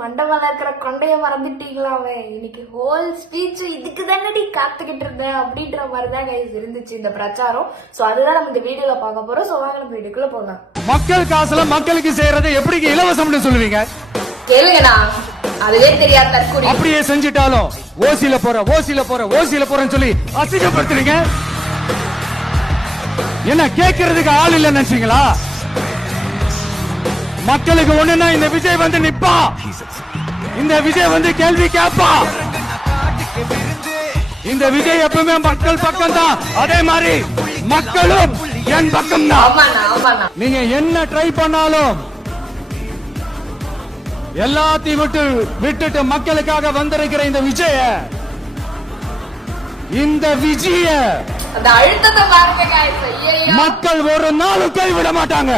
மண்டபம் இருக்கிற கொண்டைய மறந்துட்டீங்களாவே. இன்னைக்கு ஹோல் ஸ்பீச் இதுக்கு தானடி காத்துக்கிட்டு இருந்தேன் அப்படின்ற மாதிரிதான் கைஸ் இருந்துச்சு இந்த பிரச்சாரம். சோ அதுதான் நம்ம இந்த வீடியோல பார்க்க போறோம். சோ வாங்க நம்ம வீடியோக்குள்ள போகலாம். மக்கள் காசுல மக்களுக்கு செய்யறதை எப்படி இலவசம்னு சொல்லுவீங்க? கேளுங்கண்ணா, அதுவே தெரியாத தற்கொலை அப்படியே செஞ்சுட்டாலும் ஓசில போறேன்னு சொல்லி அசிங்கப்படுத்துறீங்க. என்ன கேட்கறதுக்கு ஆள் இல்ல நினைச்சீங்களா? மக்களுக்கு ஒண்ணுன்னா இந்த விஜய் வந்து நிப்பா, இந்த விஜய் வந்து கேள்வி கேட்பா. இந்த விஜய் எப்பவுமே மக்கள் பக்கம் தான், அதே மாதிரி மக்களும் என் பக்கம் தான். நீங்க என்ன ட்ரை பண்ணாலும் எல்லாத்தையும் விட்டுட்டு மக்களுக்காக வந்திருக்கிற இந்த விஜய மக்கள் ஒரு நாளும் கைவிட மாட்டாங்க.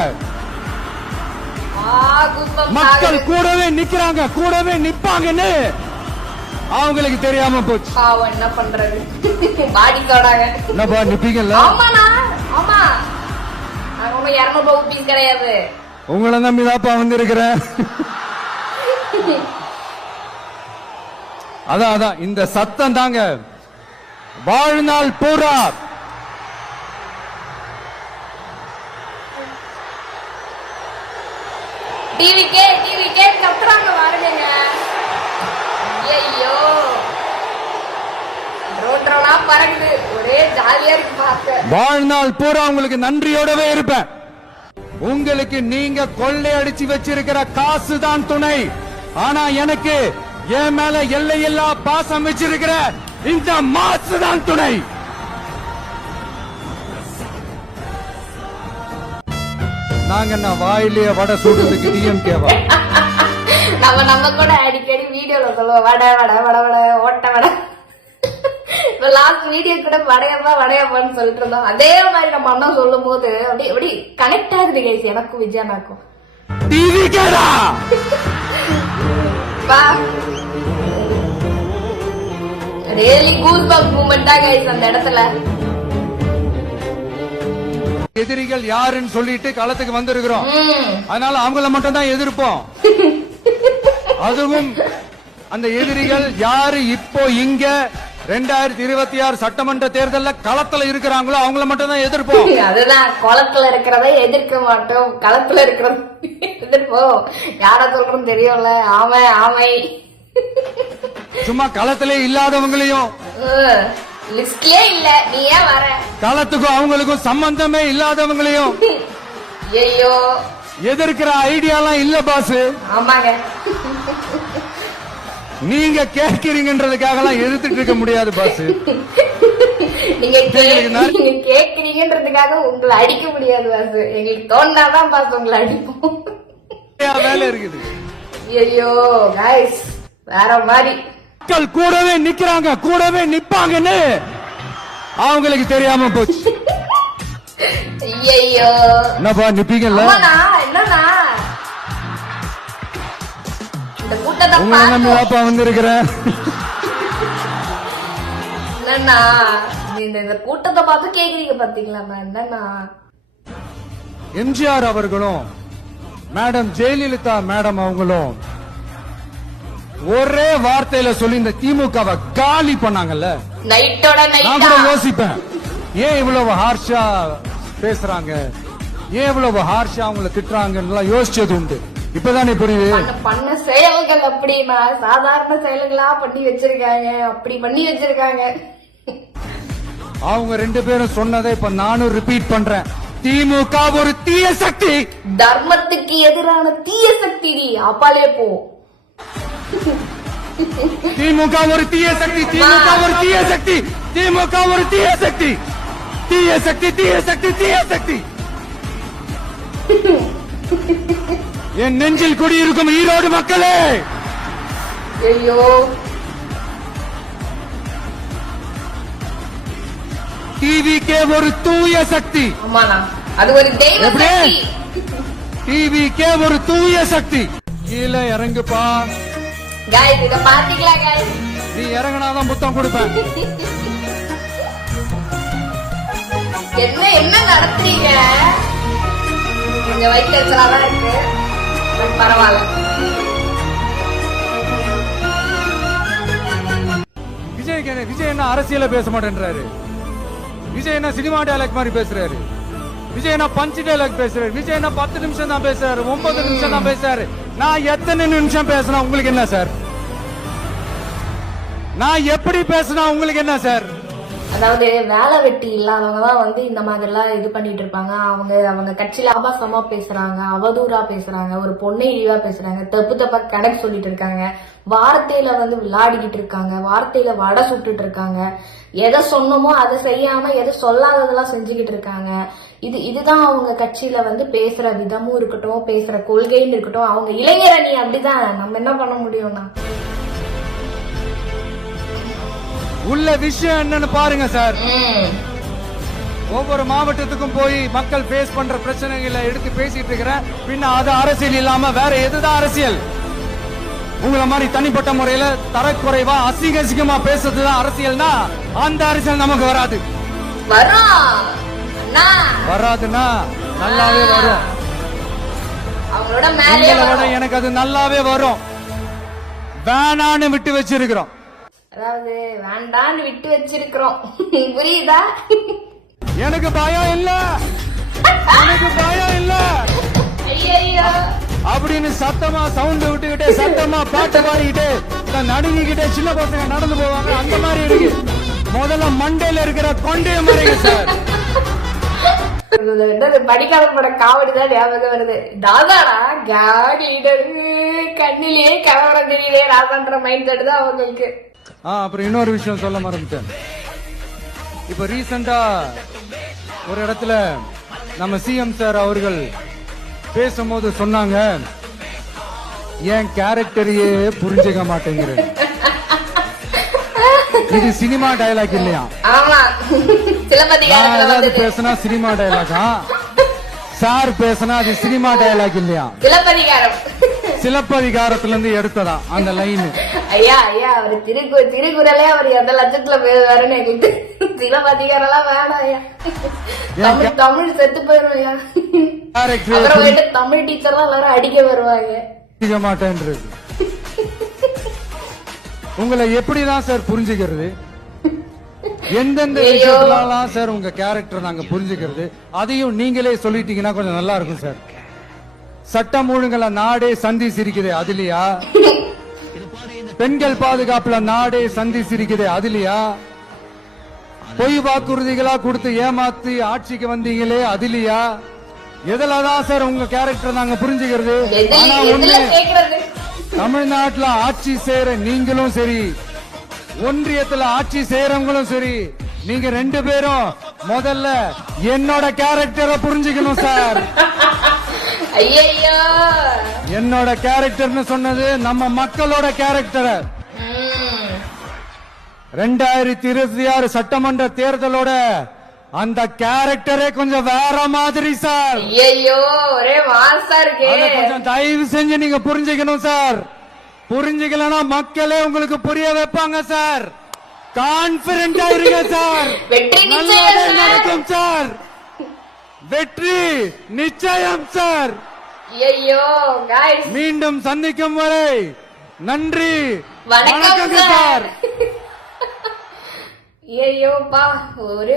மக்கள் கூடவே நிக்கிறாங்க, கூடவே நிப்பாங்கன்னு அவங்களுக்கு தெரியாம போச்சு. என்ன பண்றது? பாடி தோடாங்க. என்னப்பா நிப்பீங்கல்ல? ஆமாண்ணா, ஆமா. நான் ரொம்ப 200 ரூபாய் கிடையாது. உங்களை நம்பிதாப்பா வந்திருக்கிறேன். அதான் இந்த சத்தம் தாங்க வாழ்நாள் பூரா டிவி கே கத்துறாங்க பாருங்க. ஐயோ ரோட்ரோனா பறக்குது, ஒரே ஜாலியா இருக்கு பார்க்க. வாழ்நாள் பூரா உங்களுக்கு நன்றியோடவே இருப்பேன். உங்களுக்கு நீங்க கொள்ளையடிச்சு வச்சிருக்கிற காசு தான் துணை. ஆனா எனக்கு என் மேல எல்லையில்லா பாசம் வச்சிருக்கிற இந்த மாசு தான் துணை. நாங்க என்ன வாயிலேயே வடை சுடுறதுக்கு டிஎம்கேவா? நம்ம கூட அடிக்கடி வீடியோல சொல்லுவோம் வடை வடை வடை வடை ஓட்ட வடை. லாஸ்ட் வீடியோ கூட வடையப்பான்னு சொல்லிட்டு இருந்தோம். அதே மாதிரி நம்ம அண்ணா சொல்லும் போது அப்படி கனெக்ட் ஆகுது கைஸ் எனக்கும் விஜயனாக்கும். டிவிகேடா ரியலி கூஸ்பம்ப் மூமெண்டா கைஸ் அந்த இடத்துல. எதிரிகள் யாருன்னு சொல்லிட்டு களத்துக்கு வந்திருக்கிறோம். அதனால அவங்கள மட்டும் தான் எதிர்ப்போம். அதுவும் அந்த எதிரிகள் யாரு இப்போ இங்க 2026 சட்டமன்ற தேர்தலில் களத்துல இருக்கிறாங்களோ அவங்கள மட்டும் தான் எதிர்ப்போம். அதுதான் களத்துல இருக்கிறத எதிர்க்க மாட்டோம், களத்துல இருக்கிறத எதிர்ப்போம். யார சொல்றோம் தெரியும்ல? ஆமை சும்மா களத்திலே இல்லாதவங்களையும் லிஸ்ட்லயே இல்ல, நீ ஏன் வர? களத்துக்கும் அவங்களுக்கும் சம்பந்தமே இல்லாதவங்களையும் ஐயோ எதிர்க்கிற ஐடியாலாம் இல்ல பாஸ். ஆமாங்க, நீங்க கேட்கிறீங்கன்றதுக்காக எல்லாம் எதிர்த்துட்டு இருக்க முடியாது பாஸ். நீங்க கேட்கிறீங்கன்றதுக்காக உங்களை அடிக்க முடியாது பாஸ். எங்களுக்கு தோண்டாதான் பாஸ் உங்களை அடிப்போம். வேலை இருக்குது. ஐயோ கைஸ் வேற மாதிரி மக்கள் கூடவே நிக்கிறாங்க, கூடவே நிப்பாங்கன்னு அவங்களுக்கு தெரியாம போச்சு. ஐயோ என்னப்பா நிப்பீங்கல்ல? என்னன்னா இந்த கூட்டத்தை பார்த்து வந்திருக்கிறேன். என்னன்னா இந்த கூட்டத்தை பார்த்து கேக்குறீங்க பாத்தீங்களா? என்னன்னா எம்ஜிஆர் அவர்களும் மேடம் ஜெயலலிதா மேடம் அவங்களும் ஒரே வார்த்தையில சொல்லி இந்த திமுகவை காலி பண்ணாங்கல்ல. நைட்டோட நான் கூட யோசிப்பேன், ஏன் இவ்வளவு ஹார்ஷா பேசுறாங்க, ஏன் இவ்வளவு ஹார்ஷா அவங்களை திட்டுறாங்கன்னு யோசிச்சது உண்டு. இப்பதானே புரியுது. பண்ண செயல்கள் அப்படின்னா சாதாரண செயல்களா பண்ணி வச்சிருக்காங்க, அப்படி பண்ணி வச்சிருக்காங்க. அவங்க 2 பேரும் சொன்னதை இப்ப நானும் ரிப்பீட் பண்றேன். திமுக ஒரு தீய சக்தி, தர்மத்துக்கு எதிரான தீய சக்தி. அப்பாலே போ. திமுக ஒரு தீய சக்தி, திமுக ஒரு தீய சக்தி, திமுக ஒரு தீய சக்தி, தீய சக்தி, தீய சக்தி, தீய சக்தி. என் நெஞ்சில் குடியிருக்கும் ஈரோடு மக்களே, ஐயோ டிவிகே ஒரு தூய சக்தி. அது ஒரு தெய்வ சக்தி. டிவிகே ஒரு தூய சக்தி. கீழே இறங்குப்பா गाइस இத பாத்தீங்களா गाइस? நீ இறங்கனாதான் புத்தம் கொடுப்பேன். என்ன நடத்துறீங்க? கொஞ்சம் வைக்கச்சலாதான் இருக்கு, பரவாயில்ல. விஜய் என்ன அரசியல பேச மாட்டேன்றாரு, விஜய் என்ன சினிமா டயலாக் மாதிரி பேசுறாரு, விஜய் என்ன பஞ்ச் டயலாக் பேசுறாரு, விஜய் என்ன 10 நிமிஷம் தான் பேசுறாரு, 9 நிமிஷம் தான் பேசுறாரு. நான் எத்தனை நிமிஷம் பேசினா உங்களுக்கு என்ன சார்? நான் எப்படி பேசினா உங்களுக்கு என்ன சார்? அதாவது வேலை வெட்டி இல்லாதவங்க தான் வந்து இந்த மாதிரி எல்லாம் இது பண்ணிட்டு இருப்பாங்க. அவங்க கட்சியில ஆபாசமா பேசுறாங்க, அவதூறா பேசுறாங்க, ஒரு பொண்ணை இழிவா பேசுறாங்க, தப்பா கணக்கு சொல்லிட்டு இருக்காங்க, வார்த்தையில வந்து விளையாடிக்கிட்டு இருக்காங்க, வார்த்தையில வடை சுட்டுட்டு இருக்காங்க, எதை சொன்னமோ அதை செய்யாம எதை சொல்லாததெல்லாம் செஞ்சுக்கிட்டு இருக்காங்க. இதுதான் அவங்க கட்சியில வந்து பேசுற விதமும் இருக்கட்டும், பேசுற கொள்கைன்னு இருக்கட்டும். அவங்க இளைஞரணி அப்படிதான். நம்ம என்ன பண்ண முடியும்னா உள்ள விஷயம் என்னன்னு பாருங்க சார். ஒவ்வொரு மாவட்டத்துக்கும் போய் மக்கள் ஃபேஸ் பண்ற பிரச்சனைகளை எடுத்து பேசிட்டு இருக்கிறேன். பின்ன அது அரசியல் இல்லாம வேற எதுதான் அரசியல்? உங்களை மாதிரி தனிப்பட்ட முறையில தரக்குறைவா அசிங்கமா பேசுறதுதான் அரசியல்னா அந்த அரசியல் நமக்கு வராது. வராதுன்னா நல்லாவே வரும். உங்களோட எனக்கு அது நல்லாவே வரும். வேணான்னு விட்டு வச்சிருக்கிறோம். அதாவது வேண்டான்னு விட்டு வச்சிருக்கிறோம். புரியுதா? எனக்கு பயம் இல்ல, எனக்கு பயம் இல்ல அப்படின்னு சத்தமா சவுண்ட் விட்டுக்கிட்டே சத்தமா பாட்டு பாடிக்கிட்டு நடுங்கிக்கிட்டே சின்ன பசங்க நடந்து போவாங்க. அந்த மாதிரி இருக்கு. முதல்ல மண்டையில இருக்கிற கொண்டைய மறைங்க சார். படிக்காத பட காவடி தான் ஞாபகம் வருது. தாதாடா காடி கண்ணிலேயே கலவரம் தெரியலே ராசான்ற மைண்ட் செட் தான் அவங்களுக்கு. அப்புறம் இன்னொரு விஷயம் சொல்ல மறந்துட்டேன். இப்ப ரீசெண்டா ஒரு இடத்துல நம்ம சிஎம் சார் அவர்கள் பேசும்போது சொன்னாங்க, என் கேரக்டரையே புரிஞ்சுக்க மாட்டேங்கிறேன். இது சினிமா டயலாக் இல்லையா? ஏதாவது பேசினா சினிமா டயலாகா? சார் பேசினா அது சினிமா டயலாக் இல்லையா? சிலப்பதிகாரத்துல இருந்து எடுத்ததா அந்த லைன். ஐயா ஐயா அவர் திருக்குறளே அவர் எந்த லட்சத்துல பேசுவாருன்னு எங்களுக்கு சிலப்பதிகாரம் எல்லாம் வேணாம் ஐயா. தமிழ் செத்து போயிடும் ஐயா. தமிழ் டீச்சர் எல்லாம் எல்லாரும் அடிக்க வருவாங்க. மாட்டேன்றது உங்களை எப்படிதான் சார் புரிஞ்சுக்கிறது? எந்தெந்த விஷயத்துலாம் சார் உங்க கேரக்டர் நாங்க புரிஞ்சுக்கிறது? அதையும் நீங்களே சொல்லிட்டீங்கன்னா கொஞ்சம் நல்லா இருக்கும் சார். சட்டம் ஒழுங்குல நாடே சந்தி சிரிக்குது அதுலயா? பெண்கள் பாதுகாப்புல நாடே சந்தி சிரிக்குது அதுலயா? பொய் வாக்குறுதிகளா கொடுத்து ஏமாத்தி ஆட்சிக்கு வந்தீங்களே அதுலயா? எதுலதான் சார் உங்க கேரக்டர் நாங்க புரிஞ்சுக்கிறது? ஆனா ஒண்ணு, தமிழ்நாட்டுல ஆட்சி செய்யற நீங்களும் சரி, ஒன்றியத்துல ஆட்சி செய்யறவங்களும் சரி, நீங்க 2 பேரும் முதல்ல என்னோட கேரக்டரை புரிஞ்சுக்கணும் சார். ஐயோ, என்னோட கேரக்டர்னு சொன்னது நம்ம மக்களோட கேரக்டர். 2026 சட்டமன்ற தேர்தலோட அந்த கேரக்டரே கொஞ்சம் வேற மாதிரி சார். ஐயோ, ஒரே மாசா இருக்கே. கொஞ்சம் தயவு செஞ்சு நீங்க புரிஞ்சுக்கணும் சார். புரிஞ்சுக்கலன்னா மக்களே உங்களுக்கு புரிய வைப்பாங்க சார். கான்பிடென்டா இருங்க சார். நல்லதே நடக்கும் சார். வெற்றி நிச்சயம் சார். ஐயோ गाइस, மீண்டும் சந்திக்கும் வரை நன்றி, வணக்கம் சார். ஐயோப்பா,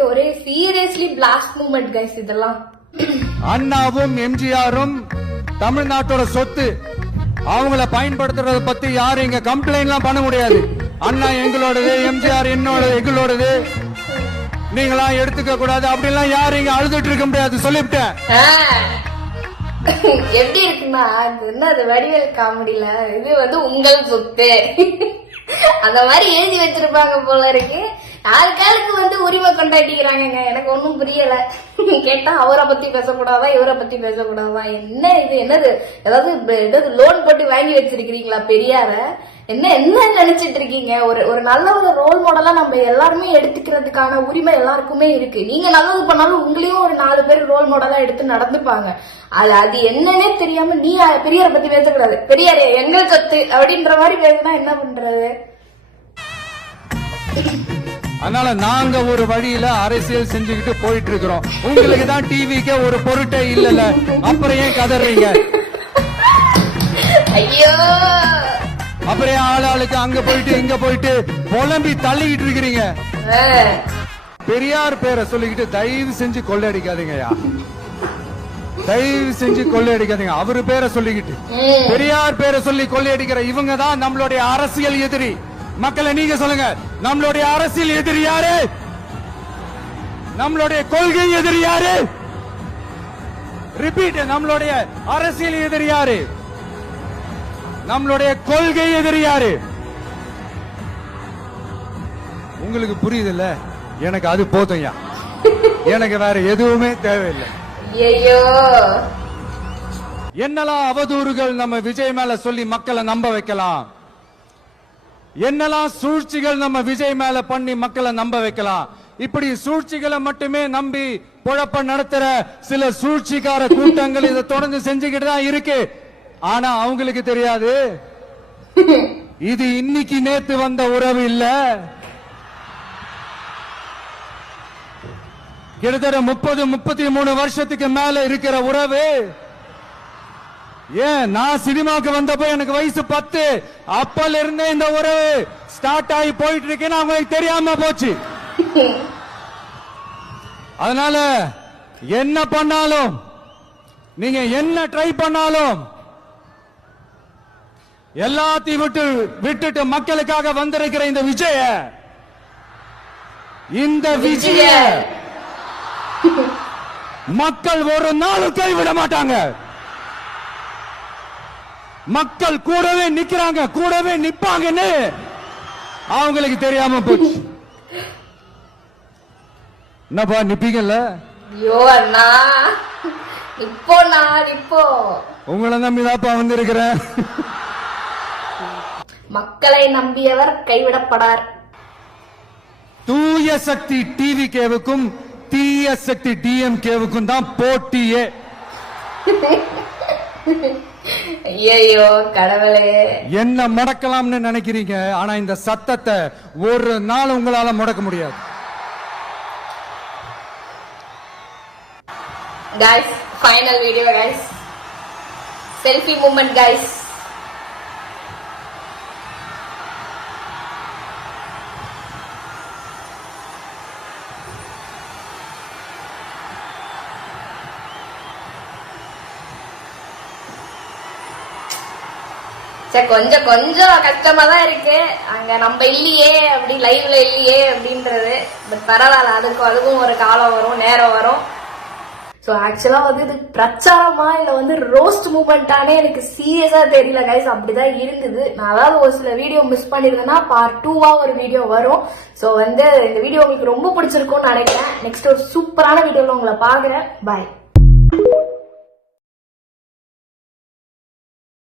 ஒரே சீரியஸ்லி பிளாஸ்ட் மூமெண்ட் गाइस இதெல்லாம். அண்ணாவும் எம்ஜிஆரும் தமிழ்நாட்டோட சொத்து. அவங்கள பயன்படுத்துறத பத்தி யாரும் இங்க கம்ப்ளைண்ட் எல்லாம் பண்ண முடியாது. அண்ணா எங்களோடது, எம்ஜிஆர் எங்களோடது, நீங்களா எடுத்துக்க கூடாது அப்படிலாம் யாரும் இங்க அழுதுட்டு இருக்க முடியாது. சொல்லிவிட்டேன். எப்படி இருக்குன்னா, என்ன அது வடிவேல் காமெடியில இது வந்து உங்கள் சொத்து அந்த மாதிரி எழுதி வச்சிருப்பாங்க போல இருக்கு. ஆளுக்காளுக்கு வந்து உரிமை கொண்டாடிக்கிறாங்க. எனக்கு ஒன்னும் புரியல. கேட்டா அவரை பத்தி பேசக்கூடாதா, இவரை பத்தி பேசக்கூடாதா? என்ன இது? என்னது? ஏதாவது லோன் போட்டு வாங்கி வச்சிருக்கீங்களா பெரியார? என்ன நினைச்சிட்டு இருக்கீங்க? ஒரு நல்ல ஒரு ரோல் மாடலா நம்ம எல்லாருமே எடுத்துக்கிறதுக்கான உரிமை எல்லாருக்குமே இருக்கு. நீங்க நல்லது பண்ணாலும் உங்களையும் ஒரு 4 பேர் ரோல் மாடலா எடுத்து நடந்துப்பாங்க. அது என்னன்னே தெரியாம நீ பெரியார பத்தி பேசக்கூடாது, பெரியாரே எங்கள் சொத்து அப்படின்ற மாதிரி பேசினா என்ன பண்றது? அதனால நாங்க ஒரு வழியில அரசியல் செஞ்சுக்கிட்டு போயிட்டு இருக்கிறோம். உங்களுக்கு தான் டிவிக்கு ஒரு பொருட்டே இல்லல, அப்புறம் ஏன் கதறீங்க? ஐயோ, அப்புறம் ஆளாளுக்கு அங்க போயிட்டு இங்க போயிட்டு புலம்பி தள்ளிக்கிட்டு இருக்கிறீங்க. பெரியார் பேரை சொல்லிக்கிட்டு தயவு செஞ்சு கொள்ளையடிக்காதீங்கயா, தயவு செஞ்சு கொள்ளையடிக்காதீங்க. அவரு பேரை சொல்லிக்கிட்டு பெரியார் பேரை சொல்லி கொள்ளையடிக்கிற இவங்க தான் நம்மளுடைய அரசியல் எதிரி. மக்களை நீங்க சொல்லுங்க, நம்மளுடைய அரசியல் எதிரி யாரு? நம்மளுடைய கொள்கை எதிரி யாரு? ரிப்பீட், நம்மளுடைய அரசியல் எதிரி யாரு? நம்மளுடைய கொள்கை எதிரி யாரு? உங்களுக்கு புரியுதுல்ல? எனக்கு அது போதும்யா, எனக்கு வேற எதுவுமே தேவையில்லை. ஐயோ, என்னெல்லாம் அவதூறுகள் நம்ம விஜய் மேல சொல்லி மக்களை நம்ப வைக்கலாம், என்னெல்லாம் சூழ்ச்சிகள் நம்ம விஜய் மேல பண்ணி மக்களை நம்ப வைக்கலாம். இப்படி சூழ்ச்சிகளை மட்டுமே நம்பி பொழப்ப நடத்துற சில சூழ்ச்சிக்கார கூட்டங்கள் இதை தொடர்ந்து செஞ்சுக்கிட்டு தான் இருக்கு. ஆனா அவங்களுக்கு தெரியாது, இது இன்னைக்கு நேத்து வந்த உறவு இல்ல. கிட்டத்தட்ட 30-33 வருஷத்துக்கு மேல இருக்கிற உறவு. ஏன், நான் சினிமாக்கு வந்தப்போ எனக்கு வயசு 10, அப்பல இருந்தே இந்த உறவு ஸ்டார்ட் ஆகி போயிட்டு இருக்கேன்னு அவங்களுக்கு தெரியாம போச்சு. அதனால என்ன பண்ணாலும், நீங்க என்ன ட்ரை பண்ணாலும், எல்லாத்தையும் விட்டுட்டு மக்களுக்காக வந்திருக்கிற இந்த விஜய மக்கள் ஒரு நாளும் கைவிட மாட்டாங்க. மக்கள் கூடவே நிக்கிறாங்க, கூடவே நிப்பாங்கன்னு அவங்களுக்கு தெரியாம போச்சு. என்னப்பா நிப்பீங்கல்ல? ஐயோ அண்ணா, இப்போ நான் இப்போ உங்களை நம்பிதாப்பா வந்திருக்கிறேன். மக்களை நம்பியவர் கைவிடப்படார். தூய சக்தி டிவிகேவுக்கும் தீய சக்தி டிஎம்கேவுக்கும் தான் போட்டியே. ஐயோ கடவுளே, என்ன முடக்கலாம்னு நினைக்கிறீங்க, ஆனா இந்த சத்தத்தை ஒரு நாள் உங்களால முடக்க முடியாது. guys, final video guys, selfie moment guys. கொஞ்சம் கொஞ்சம் கஷ்டமா தான் இருக்கு, அங்க நம்ம இல்லையே, அப்படி லைவ்ல இல்லையே அப்படின்றது. பட் பரவாயில்ல, அதுக்கும் ஒரு காலம் வரும், நேரம் வரும். ஸோ ஆக்சுவலா வந்து இது பிரச்சாரமா இல்ல வந்து ரோஸ்ட் மூமெண்டானே எனக்கு சீரியஸா தெரியல கைஸ். அப்படிதான் இருந்தது. நான் அதாவது ஒரு சில வீடியோ மிஸ் பண்ணிருந்தேன்னா பார்ட் 2வா ஒரு வீடியோ வரும். ஸோ வந்து இந்த வீடியோ உங்களுக்கு ரொம்ப பிடிச்சிருக்கும்னு நினைக்கிறேன். நெக்ஸ்ட் ஒரு சூப்பரான வீடியோல உங்களை பாக்குறேன். பாய்.